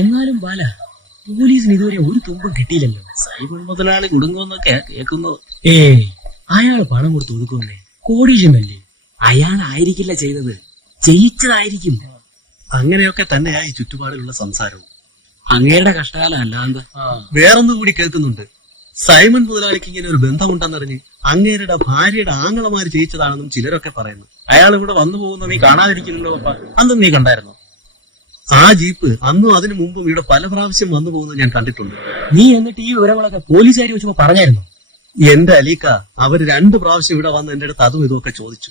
എന്നാലും ബാല, പോലീസിന് ഇതുവരെ ഒരു തുമ്പും കിട്ടിയില്ലല്ലോ. സൈബർ മുതലാളി കുടുങ്ങുമെന്നൊക്കെ കേൾക്കുന്നത്. അയാൾ പണം കൊടുത്ത് ഒതുക്കുന്നേ, കോടീശ്വരനല്ലേ. അയാളായിരിക്കില്ല ചെയ്തത്, ചെയ്യിച്ചതായിരിക്കും. അങ്ങനെയൊക്കെ തന്നെയായി ചുറ്റുപാടിലുള്ള സംസാരവും. അങ്ങേരുടെ കഷ്ടകാലം അല്ലാണ്ട്. വേറൊന്നും കൂടി കേൾക്കുന്നുണ്ട്. സൈമൺ മുതലാളിക്ക് ഇങ്ങനെ ഒരു ബന്ധമുണ്ടെന്നറിഞ്ഞ് അങ്ങേരുടെ ഭാര്യയുടെ ആങ്ങളമാര് ചെയ്യിച്ചതാണെന്നും ചിലരൊക്കെ പറയുന്നു. അയാൾ ഇവിടെ വന്നു പോകുന്ന നീ കാണാതിരിക്കുന്നുണ്ടോ പപ്പ? അന്നും നീ കണ്ടായിരുന്നു. ആ ജീപ്പ് അന്നും അതിനു മുമ്പും ഇവിടെ പല പ്രാവശ്യം വന്നു പോകുന്നത് ഞാൻ കണ്ടിട്ടുണ്ട്. നീ എന്നിട്ട് ഈ വിവരങ്ങളൊക്കെ പോലീസുകാർ വെച്ചപ്പോ പറഞ്ഞായിരുന്നു? എന്റെ അലീക്ക, അവര് 2 പ്രാവശ്യം ഇവിടെ വന്ന് എന്റെ അടുത്ത് അതും ഇതൊക്കെ ചോദിച്ചു.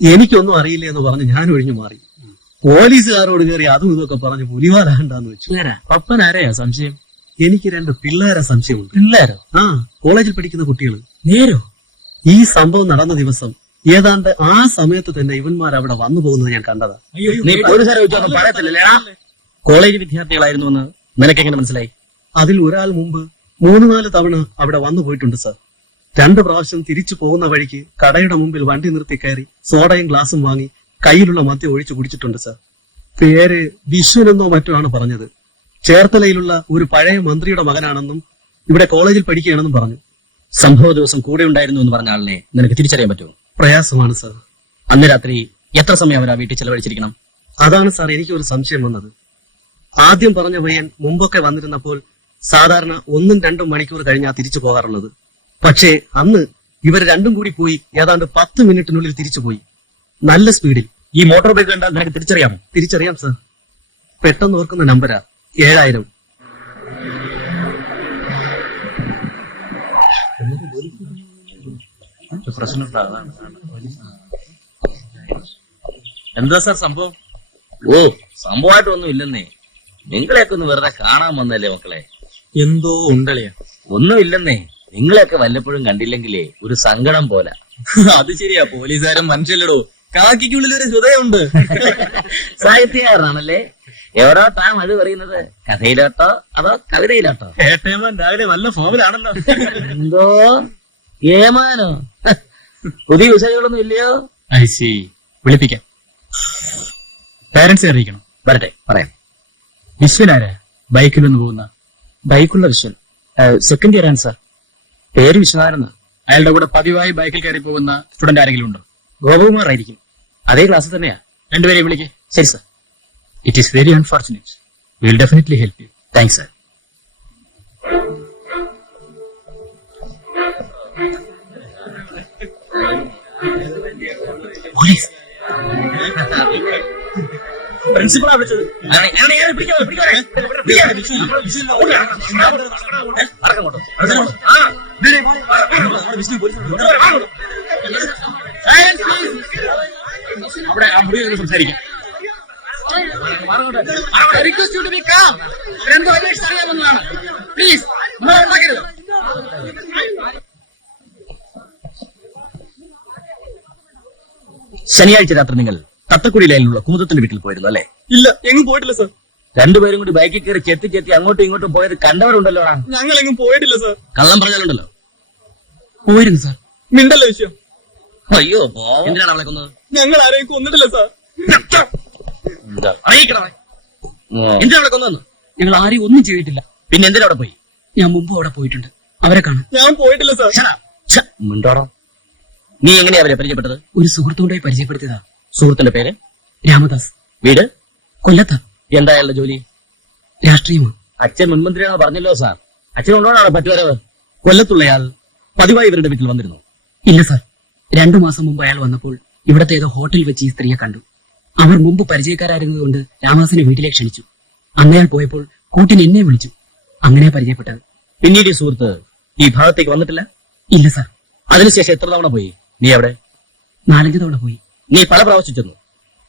എനിക്കൊന്നും അറിയില്ല എന്ന് പറഞ്ഞ് ഞാൻ ഒഴിഞ്ഞു മാറി. പോലീസുകാരോട് കയറി അതും ഇതൊക്കെ പറഞ്ഞ് പുലിവാലാണ്ടാന്ന് വെച്ചു. പപ്പനാരെയാ സംശയം? എനിക്ക് 2 പിള്ളേരെ സംശയമുണ്ട്. പിള്ളേരോ? ആ, കോളേജിൽ പഠിക്കുന്ന കുട്ടികൾ. നേരോ? ഈ സംഭവം നടന്ന ദിവസം ഏതാണ്ട് ആ സമയത്ത് തന്നെ ഇവന്മാർ അവിടെ വന്നു പോകുന്നത് ഞാൻ കണ്ടതാ. നീ പോലീസുകാരെ വെച്ചൊന്നും പറയത്തില്ലേടാ? കോളേജ് വിദ്യാർത്ഥികളായിരുന്നു എന്ന് നിനക്കെങ്ങനെ മനസ്സിലായി? അതിൽ ഒരാൾ മുമ്പ് 3-4 തവണ അവിടെ വന്നു പോയിട്ടുണ്ട് സർ. 2 പ്രാവശ്യം തിരിച്ചു പോകുന്ന വഴിക്ക് കടയുടെ മുമ്പിൽ വണ്ടി നിർത്തി കയറി സോഡയും ഗ്ലാസും വാങ്ങി കയ്യിലുള്ള മദ്യം ഒഴിച്ചു കുടിച്ചിട്ടുണ്ട് സർ. പേര് വിശ്വനെന്നോ മറ്റോ ആണ് പറഞ്ഞത്. ചേർത്തലയിലുള്ള ഒരു പഴയ മന്ത്രിയുടെ മകനാണെന്നും ഇവിടെ കോളേജിൽ പഠിക്കുകയാണെന്നും പറഞ്ഞു. സംഭവ ദിവസം കൂടെ ഉണ്ടായിരുന്നു എന്ന് പറഞ്ഞ ആളിനെ നിനക്ക് തിരിച്ചറിയാൻ പറ്റുമോ? പ്രയാസമാണ് സർ. അന്ന് രാത്രി എത്ര സമയം അവർ ആ വീട്ടിൽ ചെലവഴിച്ചിരിക്കണം? അതാണ് സാർ എനിക്കൊരു സംശയം വന്നത്. ആദ്യം പറഞ്ഞ പയ്യൻ മുമ്പൊക്കെ വന്നിരുന്നപ്പോൾ സാധാരണ 1-2 മണിക്കൂർ കഴിഞ്ഞാ തിരിച്ചു പോകാറുള്ളത്. പക്ഷേ അന്ന് ഇവർ 2 കൂടി പോയി ഏതാണ്ട് 10 മിനിറ്റിനുള്ളിൽ തിരിച്ചുപോയി. നല്ല സ്പീഡിൽ. ഈ മോട്ടോർ ബൈക്ക് കണ്ടാൽ നിനക്ക് തിരിച്ചറിയാമോ? തിരിച്ചറിയാം സർ. പെട്ടെന്ന് ഓർക്കുന്ന നമ്പരാ 7000. എന്താ സാർ സംഭവം? ഓ, സംഭവമായിട്ടൊന്നും ഇല്ലെന്നേ. നിങ്ങളെയൊക്കെ ഒന്ന് വെറുതെ കാണാൻ വന്നല്ലേ മക്കളെ. എന്തോ ഉണ്ടളിയാ. ഒന്നും ഇല്ലെന്നേ. നിങ്ങളെയൊക്കെ വല്ലപ്പോഴും കണ്ടില്ലെങ്കിലേ ഒരു സങ്കടം പോലെ. അത് ശരിയാ, പോലീസുകാരൻ മനുഷ്യല്ലടോ. കാക്കിക്കുള്ളിൽ ഒരു ഹൃദയമുണ്ട്. സാഹിത്യകാരനാണല്ലേ? എവിടോട്ടാ അത് പറയുന്നത്? കഥയിലോട്ടോ അതോ കവിതയിലോട്ടോ? ഏട്ടേമാൻ രാവിലെ നല്ല ഫോമിലാണല്ലോ. എന്തോ ഏമാനോ? പുതിയ വിഷയങ്ങളൊന്നും ഇല്ലയോ? ഐസി, വിളിപ്പിക്കാം. പാരന്റ്സ് അറിയിക്കണം. വരട്ടെ, പറയാം. വിശ്വനാരാ ബൈക്കിൽ നിന്ന് പോകുന്ന? ബൈക്കുള്ള വിശ്വൻ സെക്കൻഡ് ഇയർ ആണ് സാർ. പേര് വിശ്വനാഥൻ. അയാളുടെ കൂടെ പതിവായി ബൈക്കിൽ കയറി പോകുന്ന സ്റ്റുഡന്റ് ആരെങ്കിലും ഉണ്ടോ? ഗോപകുമാർ ആയിരിക്കും. അതേ ക്ലാസ്സിൽ തന്നെയാ. 2 പേരെ വിളിക്കേ. ശരി sir. It is very unfortunate. We will definitely help you. Thanks sir. Police പ്രിൻസിപ്പളാ വിളിച്ചത്. അവിടെ ആ മുറിയിൽ സംസാരിക്കാം. അറിയാവുന്നതാണ്. പ്ലീസ് ഉണ്ടാക്കരുത്. ശനിയാഴ്ച രാത്രി നിങ്ങൾ തത്തക്കുടി ലൈനിലുള്ള കുമുദത്തിന്റെ വീട്ടിൽ പോയിരുന്നു അല്ലേ? ഇല്ല, എങ്ങും പോയിട്ടില്ല സാർ. 2 പേരും കൂടി ബൈക്കിൽ കയറി ചെത്തി അങ്ങോട്ടും ഇങ്ങോട്ടും പോയത് കണ്ടവരുണ്ടല്ലോ. ഞങ്ങൾ എങ്ങും പോയിട്ടില്ല സാർ. കള്ളം പറഞ്ഞാലുണ്ടല്ലോ. പോയിരുന്നു സാർ. മിണ്ടല്ല വിഷയം. അയ്യോ, എന്തിനാണ് അവളെ കൊന്നത്? ഞങ്ങൾ ആരെയും കൊന്നിട്ടില്ല സാർ. എന്തിനാ അവളെ കൊന്നു? ഞങ്ങൾ ആരെയും ഒന്നും ചെയ്തിട്ടില്ല. പിന്നെ എന്തിനാ അവിടെ പോയി? ഞാൻ മുമ്പ് അവിടെ പോയിട്ടുണ്ട്. അവരെ കാണാൻ. ഞാൻ പോയിട്ടില്ല സാർ. മിണ്ടോടോ. നീ എങ്ങനെയാ അവരെ പരിചയപ്പെട്ടത്? ഒരു സുഹൃത്തുണ്ടായി പരിചയപ്പെടുത്തിയതാ. സുഹൃത്തിന്റെ പേര്? രാമദാസ്. വീട്? കൊല്ലത്ത്. എന്താ അയാളുടെ ജോലി? രാഷ്ട്രീയമാണ്. അച്ഛൻ മുൻമന്ത്രിയാണോ? പറഞ്ഞല്ലോ സാർ. അച്ഛനുണ്ടോണാണോ പറ്റുവരവ്? കൊല്ലത്തുള്ളയാൾ പതിവായി ഇവരുടെ വീട്ടിൽ വന്നിരുന്നു? ഇല്ല സാർ. 2 മാസം മുമ്പ് അയാൾ വന്നപ്പോൾ ഇവിടത്തെ ഏതോ ഹോട്ടലിൽ വെച്ച് ഈ സ്ത്രീയെ കണ്ടു. അവർ മുമ്പ് പരിചയക്കാരായിരുന്നതുകൊണ്ട് രാമദാസിനെ വീട്ടിലേക്ക് ക്ഷണിച്ചു. അന്നയാൾ പോയപ്പോൾ കൂട്ടിന് എന്നെ വിളിച്ചു. അങ്ങനെ പരിചയപ്പെട്ടത്. പിന്നീട് ഈ സുഹൃത്ത് ഈ ഭാഗത്തേക്ക് വന്നിട്ടില്ല? ഇല്ല സാർ. അതിനുശേഷം എത്ര തവണ പോയി? നീ അവിടെ? 4-5 തവണ പോയി. നീ പല പ്രാവശ്യം ചെന്നു.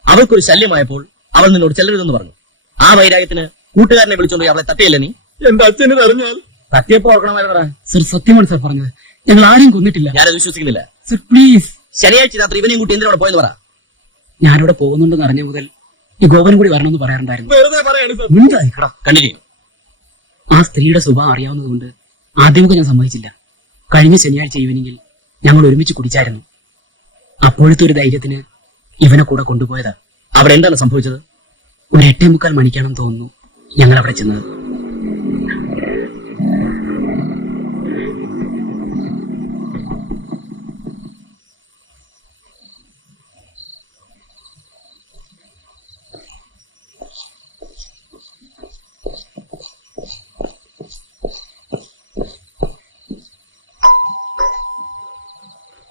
അവൾക്കൊരു ശല്യമായപ്പോൾ അവൾ നിന്നോട് ചെല്ലരുതെന്ന് പറഞ്ഞു. ആ വൈരാഗ്യത്തിന് കൂട്ടുകാരനെ വിളിച്ചോണ്ട് അവളെ തട്ടിയല്ലേ നീ? എന്റെ അച്ഛന് അറിഞ്ഞാൽ? തട്ടിയപ്പോ ഓർക്കണമായിരുന്നടാ. സർ, സത്യമാണ് സാർ പറഞ്ഞത്. ഞങ്ങൾ ആരെയും കൊന്നിട്ടില്ല. ഞാനത് വിശ്വസിക്കുന്നില്ല. Sir, please. ശനിയാഴ്ച രാത്രി ഇവനെയും കൂട്ടി എന്തിനോട് പോയെന്ന് പറ. ഞാനിവിടെ പോകുന്നുണ്ടെന്ന് അറിഞ്ഞ മുതൽ ഈ ഗോപനും കൂടി വരണമെന്ന് പറയാറുണ്ടായിരുന്നു. കണ്ടിന്യൂ. ആ സ്ത്രീയുടെ സ്വഭാവം അറിയാവുന്നതുകൊണ്ട് ആദ്യമൊക്കെ ഞാൻ സമ്മതിച്ചില്ല. കഴിഞ്ഞ ശനിയാഴ്ച ഈവനിങ്ങിൽ ഞങ്ങൾ ഒരുമിച്ച് കുടിച്ചായിരുന്നു. അപ്പോഴത്തെ ഒരു ധൈര്യത്തിന് ഇവനെ കൂടെ കൊണ്ടുപോയതാ. അവിടെ എന്താണ് സംഭവിച്ചത്? ഒരു 8:45 മണിക്കാണെന്ന് തോന്നുന്നു. ഞങ്ങൾ അവിടെ ചെന്നത്.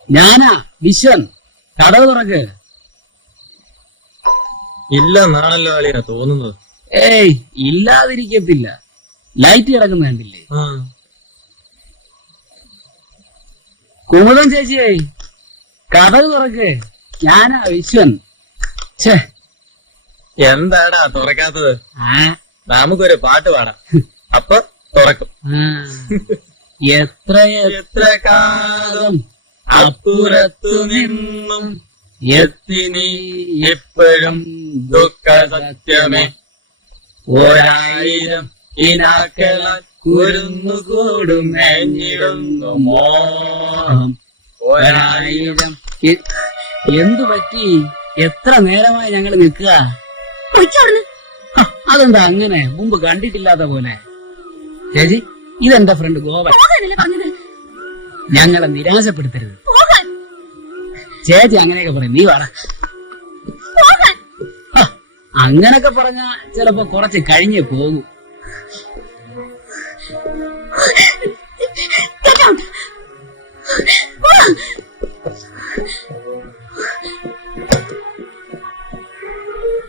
ഞാനാ വിശ്വൻ, കടവ് തുറക്ക്. ഇല്ലെന്നാണല്ലോ അളിയ തോന്നുന്നത്. ഏയ് ഇല്ലാതിരിക്കത്തില്ല, ലൈറ്റ് കിടക്കുന്ന കണ്ടില്ലേ? ആ, കുമുദം ചേച്ചിയേ, കടവ് തുറക്ക്. ഞാനാ വിശ്വൻ. ഛേ, എന്താടാ തുറക്കാത്തത്? ആ, നമുക്കൊരു പാട്ട് പാടാം, അപ്പൊ തുറക്കും. ആ. എത്ര എത്ര കാലം അപ്പുറത്തു നിന്നും എത്തി നീ എപ്പോഴും ദുഃഖ സത്യമേ. ഒരായിരം ഇനാക്കളാൽ കുരുന്നുകൂടും മേഞ്ഞിടുന്നു മോഹം. ഒരായിരം എ- എന്തു പറ്റി? എത്ര നേരമായി ഞങ്ങൾ നിൽക്കുക? ഹ, അതെന്താ അങ്ങനെ? മുമ്പ് കണ്ടിട്ടില്ലാത്ത പോലെ. ചേച്ചി, ഇതെന്റെ ഫ്രണ്ട് ഗോവൻ. ഞങ്ങളെ നിരാശപ്പെടുത്തരുത് ചേച്ചി. അങ്ങനെയൊക്കെ പറയും, നീ വാട. ഹ, അങ്ങനൊക്കെ പറഞ്ഞാ ചിലപ്പോ കുറച്ച് കഴിഞ്ഞേ പോകും.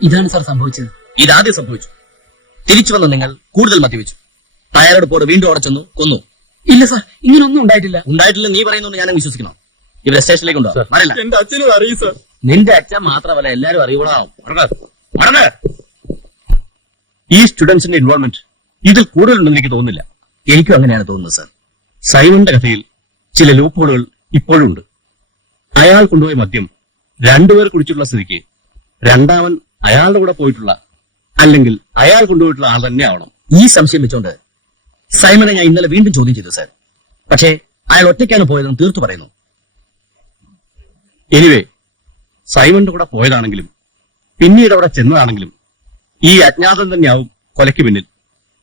ഇതാണ് സാർ സംഭവിച്ചത്. ഇതാദ്യം സംഭവിച്ചു. തിരിച്ചു വന്ന നിങ്ങൾ കൂടുതൽ മദ്യപിച്ചു. അയാളുടെ പോട് വീണ്ടും അവിടെ ചെന്നു കൊന്നു. ഇല്ല സാർ, ഇങ്ങനൊന്നും ഉണ്ടായിട്ടില്ല. ഉണ്ടായിട്ടില്ല നീ പറയുന്നുണ്ട്, ഞാൻ വിശ്വസിക്കണം. ഇവരെ സ്റ്റേഷനിലേക്ക് കൊണ്ടുപോകാം. വരില്ല. എന്റെ അച്ഛനും അറിയും സാർ. നിന്റെ അച്ഛൻ മാത്രമല്ല, എല്ലാരും അറിയപ്പെടാം. ഈ സ്റ്റുഡൻസിന്റെ ഇൻവോൾവ്മെന്റ് ഇതിൽ കൂടുതലുണ്ടെന്ന് എനിക്ക് തോന്നുന്നില്ല. എനിക്കും അങ്ങനെയാണ് തോന്നുന്നത് സാർ. സൈമന്റെ കഥയിൽ ചില ലൂപ്പുകളുകൾ ഇപ്പോഴും ഉണ്ട്. അയാൾ കൊണ്ടുപോയ മദ്യം രണ്ടുപേർ കുടിച്ചിട്ടുള്ള സ്ഥിതിക്ക് രണ്ടാമൻ അയാളുടെ കൂടെ പോയിട്ടുള്ള അല്ലെങ്കിൽ അയാൾ കൊണ്ടുപോയിട്ടുള്ള ആൾ തന്നെ ആവണം. ഈ സംശയം വെച്ചോണ്ട് സൈമനെ ഞാൻ ഇന്നലെ വീണ്ടും ചോദ്യം ചെയ്തു സാർ. പക്ഷേ അയാൾ ഒറ്റയ്ക്കാണ് പോയതെന്ന് തീർത്തു പറയുന്നു. എനിവേ, സൈമന്റെ കൂടെ പോയതാണെങ്കിലും പിന്നീട് അവിടെ ചെന്നതാണെങ്കിലും ഈ അജ്ഞാതം തന്നെയാവും കൊലയ്ക്ക് പിന്നിൽ.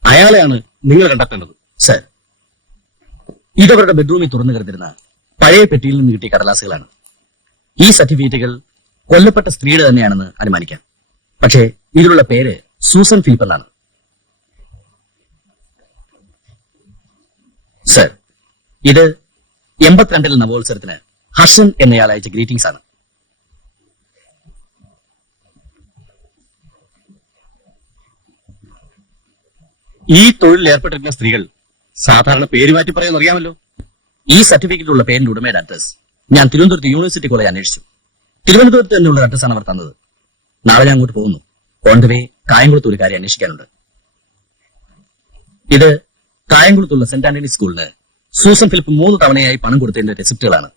അയാളെയാണ് നിങ്ങൾ കണ്ടെത്തേണ്ടത് സർ. ഇതവരുടെ ബെഡ്റൂമിൽ തുറന്നു കിടന്നിരുന്ന പഴയ പെട്ടിയിൽ നിന്ന് കിട്ടിയ കടലാസുകളാണ്. ഈ സർട്ടിഫിക്കറ്റുകൾ കൊല്ലപ്പെട്ട സ്ത്രീയുടെ തന്നെയാണെന്ന് അനുമാനിക്കാം. പക്ഷേ ഇതിലുള്ള പേര് സൂസൻ ഫിലിപ്പ് എന്നാണ്. സർ, ഇത് 82 നവോത്സവത്തിന് ഹർഷൻ എന്നയാൾ അയച്ച ഗ്രീറ്റിംഗ്സ് ആണ്. ഈ തൊഴിലിൽ ഏർപ്പെട്ടിരുന്ന സ്ത്രീകൾ സാധാരണ പേര് മാറ്റി പറയുമെന്ന് അറിയാമല്ലോ. ഈ സർട്ടിഫിക്കറ്റിലുള്ള പേരിന്റെ ഉടമയുടെ അഡ്രസ് ഞാൻ തിരുവനന്തപുരത്ത് യൂണിവേഴ്സിറ്റി കോളേജ് അന്വേഷിച്ചു. തിരുവനന്തപുരത്ത് തന്നെയുള്ള അഡ്രസ്സാണ് അവർ തന്നത്. നാളെ ഞാൻ അങ്ങോട്ട് പോകുന്നു. ഓൺ ദ വേ കായംകുളത്ത് ഒരു കാര്യം അന്വേഷിക്കാനുണ്ട്. ഇത് കായംകുളത്തുള്ള സെന്റ് ആന്റണി സ്കൂളിന് സൂസൻ ഫിലിപ്പ് 3 തവണയായി പണം കൊടുത്തതിന്റെ റെസിപ്റ്റുകളാണ്.